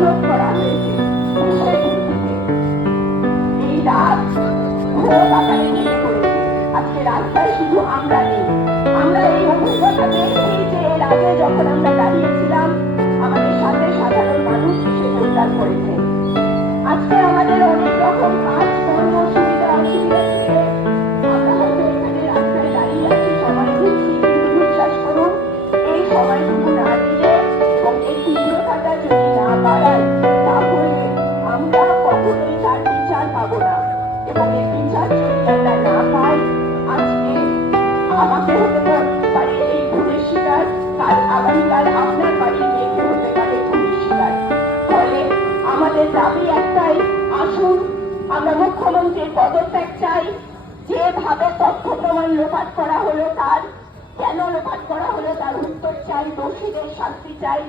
তলব করা হয়েছে এই রাত ঘোর আকারে ভেঙে পড়েছে। আজকে রাস্তায় শুধু আমরা নেই, আমরা এই অভিজ্ঞতা পেয়েছি যে এর আগে যখন আমরা দাঁড়িয়েছিলাম আমাদের সাথে সাধারণ মানুষ এসে যোগদান করেছে। আজকে আমাদের অনেক রকম কাজ কর্ম সুবিধা অসুবিধা ছিল, আমরা হয়তো এখানে রাস্তায় দাঁড়িয়ে আছি, সময় দিচ্ছি, কিন্তু বিশ্বাস করুন এই সময়টুকু না দিলে এবং এই তীব্রতাটা যদি না বাড়ায় তাহলে আমরা কখনোই তার বিচার পাবো না। এবং এই বিচার যদি আমরা না পাই, আজকে আমাকে হতে পারে এই খুনের শিকার, কাল আগামীকাল আপনার বাড়ির মেয়েকে হতে পারে খুনের শিকার। ফলে আমাদের দাবি একটাই, আসুন আমরা মুখ্যমন্ত্রীর পদত্যাগ চাই। যেভাবে তথ্য প্রমাণ লোপাট করা হলো, তার কেন লোপাট করা হলো তার উত্তর চাই, দোষীদের শাস্তি চাই।